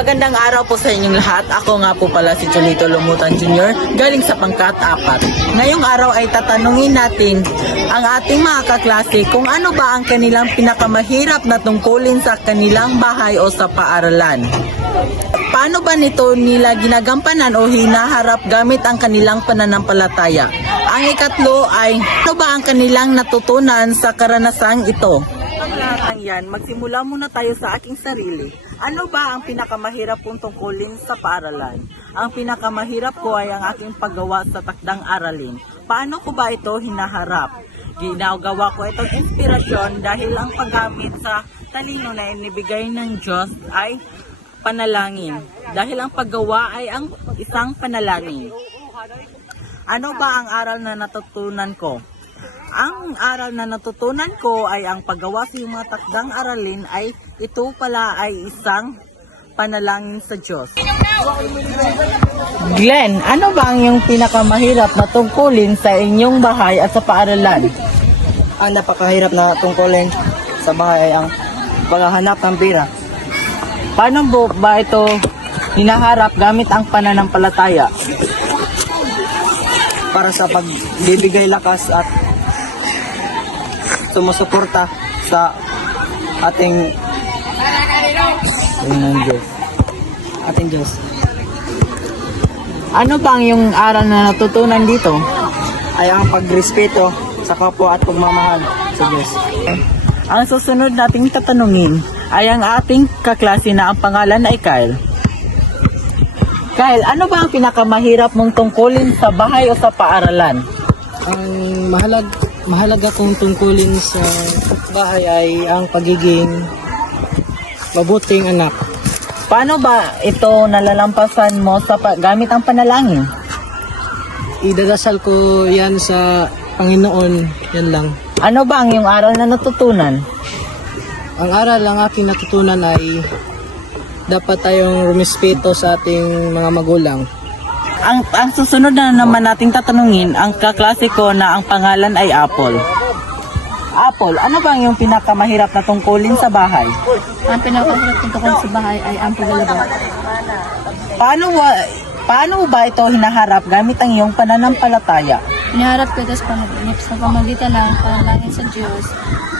Magandang araw po sa inyong lahat. Ako nga po pala si Cholito Lumutan Jr. galing sa pangkat 4. Ngayong araw ay tatanungin natin ang ating mga kaklase kung ano ba ang kanilang pinakamahirap na tungkulin sa kanilang bahay o sa paaralan. Paano ba nito nila ginagampanan o hinaharap gamit ang kanilang pananampalataya? Ang ikatlo ay ano ba ang kanilang natutunan sa karanasang ito? Lahat ng yan, magsimula muna tayo sa aking sarili. Ano ba ang pinakamahirap kong tungkulin sa paaralan? Ang pinakamahirap ko ay ang aking paggawa sa takdang aralin. Paano ko ba ito hinaharap? Ginagawa ko itong inspirasyon dahil ang paggamit sa talino na inibigay ng Diyos ay panalangin. Dahil ang paggawa ay ang isang panalangin. Ano ba ang aral na natutunan ko? Ang aral na natutunan ko ay ang paggawa sa mga takdang aralin ay ito pala ay isang panalangin sa Diyos. Glenn, ano ba ang iyong pinakamahirap na tungkulin sa inyong bahay at sa paaralan? Ang napakahirap na tungkulin sa bahay ay ang paghahanap ng pera. Paano ba ito hinaharap gamit ang pananampalataya? Para sa pagbibigay lakas at sumusuporta sa ating Diyos. Ano ba ang iyong aral na natutunan dito? Ay ang pagrespeto sa kapwa at pagmamahal sa Diyos. Ang susunod nating tatanungin ay ang ating kaklase na ang pangalan ay Kyle. Kyle, ano ba ang pinakamahirap mong tungkulin sa bahay o sa paaralan? Ang mahalaga kong tungkulin sa bahay ay ang pagiging mabuting anak. Paano ba ito nalalampasan mo sa gamit ang panalangin? Idadasal ko yan sa Panginoon, yan lang. Ano ba ang iyong aral na natutunan? Ang aral ang aking natutunan ay dapat tayong rumispeto sa ating mga magulang. Ang susunod na naman nating tatanungin, ang kaklase ko na ang pangalan ay Apple. Apple, ano ba ang iyong pinakamahirap na tungkulin sa bahay? Ang pinakamahirap kong tungkol sa bahay ay ang paglalaba. Paano ba ito hinaharap gamit ang iyong pananampalataya? Iniharap ko ito sa pamagitan ng panalangin sa Diyos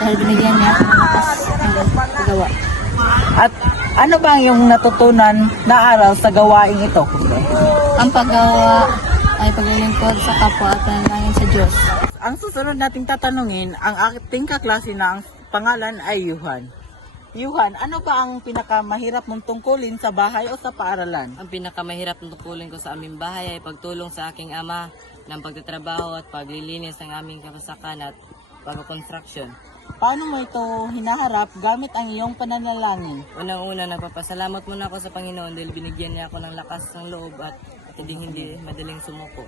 dahil binigyan niya ako ng lakas ng paggawa. At ano ba ang iyong natutunan na aral sa gawain ito? Ang paggawa ay paglilingkod sa kapwa at panalangin sa Diyos. Ang susunod nating tatanungin, ang ating kaklase na ang pangalan ay Yuhan. Yuhan, ano ba ang pinakamahirap mong tungkulin sa bahay o sa paaralan? Ang pinakamahirap na tungkulin ko sa aming bahay ay pagtulong sa aking ama ng pagtatrabaho at paglilinis ng aming kapasakan at pag-construction. Paano mo ito hinaharap gamit ang iyong pananalangin? Unang-una, nagpapasalamat muna ako sa Panginoon dahil binigyan niya ako ng lakas ng loob at hindi madaling sumuko.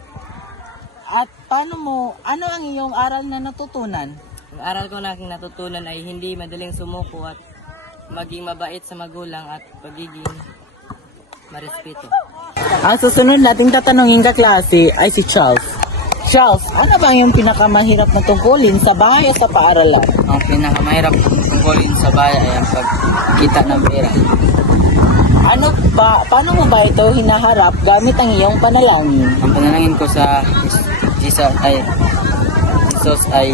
At ano ang iyong aral na natutunan? Ang aral ko na aking natutunan ay hindi madaling sumuko at maging mabait sa magulang at pagiging marespeto. Ang susunod nating tatanungin kaklase ay si Charles. Charles, ano ba ang iyong pinakamahirap na tungkulin sa bahay o sa paaralan? Ang pinakamahirap tungkulin sa bahay ay ang pagkita ng pera. Paano mo ba ito hinaharap gamit ang iyong panalangin? Ang panalangin ko sa Jesus ay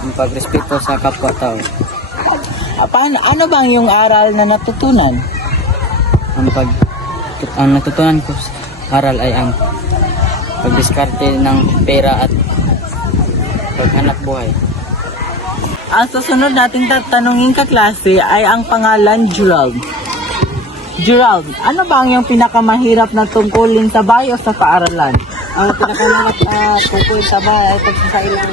ang pagrespeto sa kapwa-tao. Ano ba ang iyong aral na natutunan? Ang natutunan ko sa aral ay ang pagdiskarte ng pera at paghanap buhay. Ang susunod nating tatanungin kaklase ay ang pangalan Gerald. Gerald, ano ba ang iyong pinakamahirap na tungkulin sa bahay o sa paaralan? Ang pinakamahirap na tungkulin sa bahay ay pagsasailang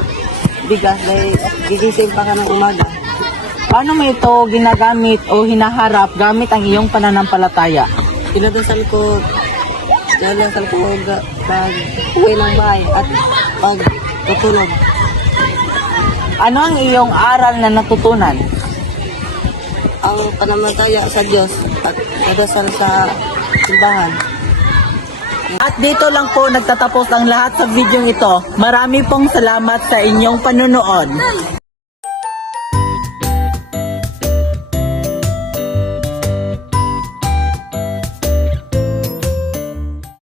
bigas dahil gigising pa ka ng umaga. Paano mo ito ginagamit o hinaharap gamit ang iyong pananampalataya? Dinadasal ko pag uwi ng bahay at pag tutulog. Ano ang iyong aral na natutunan? Ang pananampalataya sa Diyos at nadasal sa simbahan. At dito lang po nagtatapos ang lahat sa video ito. Marami pong salamat sa inyong panunood.